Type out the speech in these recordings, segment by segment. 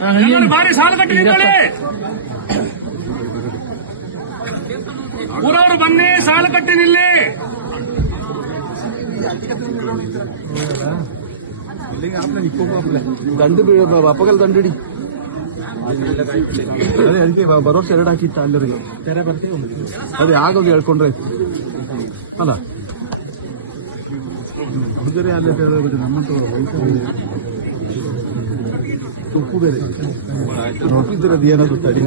ಬಾರಿ ಸಾಲ ಕಟ್ಟಿ ನಿಂತಳಿ ಊರವರು ಬನ್ನಿ, ಸಾಲ ಕಟ್ಟಿ ನಿಲ್ಲಿ. ದಂಡು ಅಪ್ಪಗಲ್ ದಂಡಿಡಿ ಅದೇ ಅದಕ್ಕೆ ಬರೋ ವರ್ಷ 2 ಹಾಕಿತ್ತ ಅಲ್ಲರಿಗೆ ಅದೇ ಆಗೋಗಿ ಹೇಳ್ಕೊಂಡ್ರೆ ಅಲ್ಲ ಹುಡುಗರೇ ಅಲ್ಲೇ ನಮ್ಮಂತ ಉಪ್ಪು ಬೇರೆ ಉಪ್ಪಿದ್ರೆ ಅದು ಏನಾದ್ರು ತಡಿ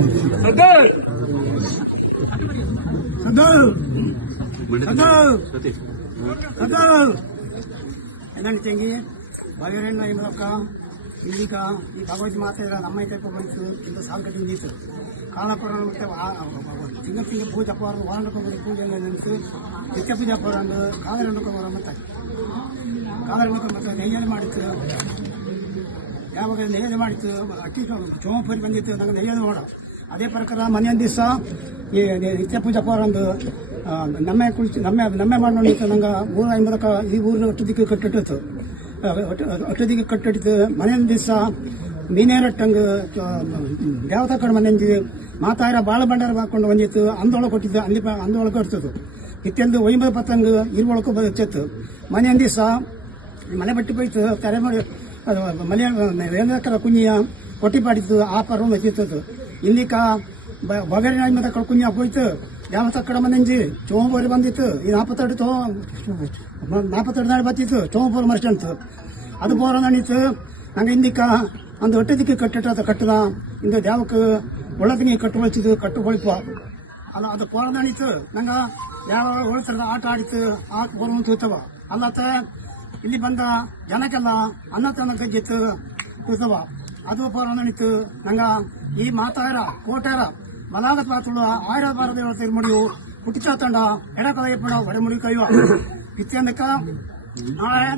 ಎದಂಗೆ ತೆಂಗಿ ಬಗೆರೆಣ್ಣ ಮೂಲಕ ಈಗ ಈ ಭಗವದ್ ಮಾತಾಡಿದ ನಮ್ಮ ಟೈಪ್ ಬಂತು ಇಂದ ಸಾಲು ಕಟ್ಟಿ ನಿಂತು ಕಾಲಪುರ ಮತ್ತೆ ತಿಂಗ ಪೂಜೆ ಅಪ್ಪ ವಾರಂಡ ಪೂಜೆ ನೆನೆಸು ನಿತ್ಯ ಪೂಜೆ ಅಪ್ಪ ಕಾದರಂಡ ಮತ್ತೆ ಕಾದರಂಡ ಮತ್ತೆ ನೈವೇದ್ಯ ಮಾಡಿತ್ತು. ಯಾವಾಗ ನೈವೇದ್ಯ ಮಾಡಿತ್ತು ಅಕ್ಕಿ ಚೋಮಪುರಿ ಬಂದಿತ್ತು ನಂಗೆ ನೈವೇದ್ಯ ಮಾಡೋ ಅದೇ ಪ್ರಕಾರ ಮನೆಯೊಂದು ದಿವಸ ಈ ನಿತ್ಯ ಪೂಜೆ ಅಪ್ಪರಂದು ನಮ್ಮೆ ಮಾಡೋಣಿತ್ತು ನಂಗೆ 150 ಈ ಊರಿನ ಒಟ್ಟದಿಕ್ಕೆ ಕಟ್ಟಿಟ್ಟು ಒಟ್ಟದಿಗೆ ಕಟ್ಟಿಟ್ಟು ಮನೆಯೊಂದು ದಿವಸ ಮೀನೇರಟ್ಟಂಗೆ ದೇವತಾ ಕಡೆ ಮನೆಯಂಜಿ ಮಾತಾರ ಬಾಳ ಭಂಡಾರ ಹಾಕೊಂಡು ಬಂದಿತ್ತು ಅಂದೊಳಗೆ ಕೊಟ್ಟಿದ್ದು ಅಂದೊಳಗೆ ಕೊಡ್ತದ್ದು ಇತ್ತೆಂದು 50 ಪತ್ತಂಗೆ ಇರುವೊಳಕು ಬಚ್ಚಿತ್ತು. ಮನೆಯೊಂದು ದಿವಸ ಮನೆ ಬಟ್ಟಿ ಹೋಯ್ತು ತೆರೆ ಮಾಡಿ ಮನೆ ವೇದಕರ ಕುഞ്ഞിಯ ಕೊಟ್ಟಿ ಪಾಡಿತ್ತು ಆ ಪರ್ವ ಮೆಚ್ಚಿತ್ತು. ಇಂದಿಕ ಬಗರಿನ ಮತ ಕುഞ്ഞ ಹೋಯ್ತು ದೇವತಾ ಕಡೆ ಮನೆಂಜಿ ಚೋಮಪುರಿ ಬಂದಿತ್ತು. ಈ 42 ನಾಳೆ ಬತ್ತಿತ್ತು ಚೋಮಪುರಿ ಮರ್ಚಂತ ಅದು ಬೋರ ನಡೀತು. ನಂಗೆ ಇಂದಿಕ ಒಂದು ಹೊಟ್ಟೆದಿಕ್ಕೆ ಕಟ್ಟದ ಇಂದ ದೇವಕ್ಕೆ ಒಳದಿಗೆ ಕಟ್ಟುಗೊಳಿಸಿದ್ದು ಕಟ್ಟುಗೊಳಿಪ ಅಲ್ಲ ಅದು ಪೋರ ನಡೀತು. ನಂಗೆ ಯಾವ ಒಳತರದ ಆಟ ಆಡಿತು ಆ ಬೋರ್ವಂತ ಕೂತವ ಅಲ್ಲತ್ತ ಇಲ್ಲಿ ಬಂದ ಜನಕ್ಕೆಲ್ಲ ಅನ್ನತನ ಗಜ್ಜಿತ್ತು ಕೂತವ ಅದು ಪೋರ ನಡೀತು. ನಂಗ ಈ ಮಾತಾರ ಕೋಟಾರ ಬಲಾಗತ ಪಾತುಳು 1012 ತಿರುಮಡಿಯು ಪುಟ್ಟಿಚ ತಂಡ ಎಡಕಲಯಪಡ ಒಡೆಮುಡಿ ಕೈವ ಇತ್ಯಂದಕ್ಕ ನಾಳೆ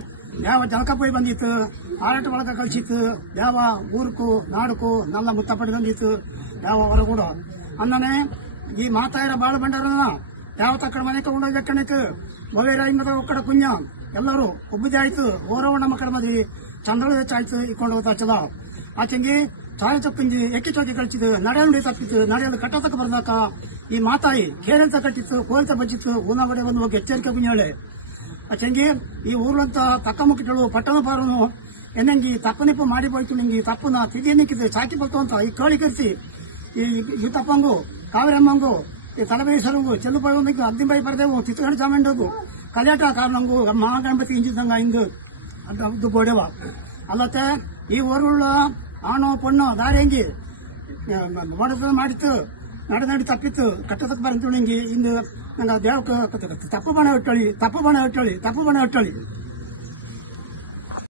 ಯಾವ ಜನಕ ಪೋಯಿ ಬಂದಿತ್ತು ಆರಾಟ ಒಳಗ ಕಳಿಸಿತ್ತು ಯಾವ ಊರುಕು ನಾಡುಕು ನಲ್ಲ ಮುತ್ತಪಡಿ ಬಂದಿತ್ತು ಯಾವ ಹೊರಗೂಡ ಅನ್ನನೆ ಈ ಮಾತಾಯಿರ ಬಾಳ ಬಂಡಾರನ ಯಾವ ತಕ್ಕಡ ಮನೆ ತಗೊಂಡೋಗಿ ಕಣಕ್ಕೆ ಬವೇರ ಇಂಗದ ಒಕ್ಕಡ ಕುഞ്ഞ ಎಲ್ಲರೂ ಒಬ್ಬದೇ ಆಯ್ತು ಓರವಣ್ಣ ಮಕ್ಕಳ ಮದಿ ಚಂದ್ರದ ಹೆಚ್ಚಾಯ್ತು ಇಕೊಂಡು ಹೋಗ್ತಾ ಆಕೆಂಗೆ ಚಾಯ ಚಪ್ಪಿಂಜಿ ಎಕ್ಕಿ ಚೌಕಿ ಕಳಿಸಿದ್ದು ನಡೆಯಲು ತಪ್ಪಿತ್ತು ನಡೆಯಲು ಕಟ್ಟತಕ್ಕ ಬರ್ದಾಕ ಈ ಮಾತಾಯಿ ಕೇರಳತ ಕಟ್ಟಿತ್ತು ಕೋಲ್ತ ಬಚ್ಚಿತ್ತು ಊನಗಡೆ ಒಂದು ಹೋಗಿ ಎಚ್ಚರಿಕೆ ಕುഞ്ഞಾಳೆ ಆಕೆಂಗೆ ಈ ಊರ್ಲಂತ ತಕ್ಕ ಮುಕ್ಕಿಟಳು ಪಟ್ಟಣ ಪಾರನು ಎನ್ನಂಗಿ ತಪ್ಪನಿಪ್ಪ ಮಾಡಿ ಹೋಯ್ತು ನಿಂಗೆ ತಪ್ಪನ ತಿದ್ದಿ ನಿಕ್ಕಿದ್ದು ಚಾಕಿ ಬರ್ತು ಅಂತ ಈ ಕೋಳಿ ಕರಿಸಿ ಈ ತಪ್ಪಂಗು ಕಾವೇರಮ್ಮಂಗು ಈ ತಲಬೇಸರಂಗು ಚೆಲ್ಲುಬಾಯಿಗೆ ಅದ್ದಿಂಬಾಯಿ ಬರ್ದೇವು ತಿತ್ಕಂಡು ಚಾಮಂಡಗು ಕಲ್ಯಾಟ ಕಾರಣಂಗು ಮಹಾಗಣಪತಿ ಇಂಜಿದಂಗ ಇಂದು ಅದು ಗೋಡೆವ ಅಲ್ಲತ್ತೆ ಈ ಊರುಳ್ಳ ಆಣೋ ಪೊಣ್ಣು ದಾರಿಯಂಗಿ ಮಾಡಿತ್ತು ನಡಿ ತಪ್ಪಿತ್ತು ಕಟ್ಟದಕ್ಕೆ ಬರಂತು ನಿಂಗೆ ಇಂದು ನಂಗೆ ದೇವಕ್ಕೆ ತಪ್ಪು ಬಣ ಇಟ್ಟಳಿ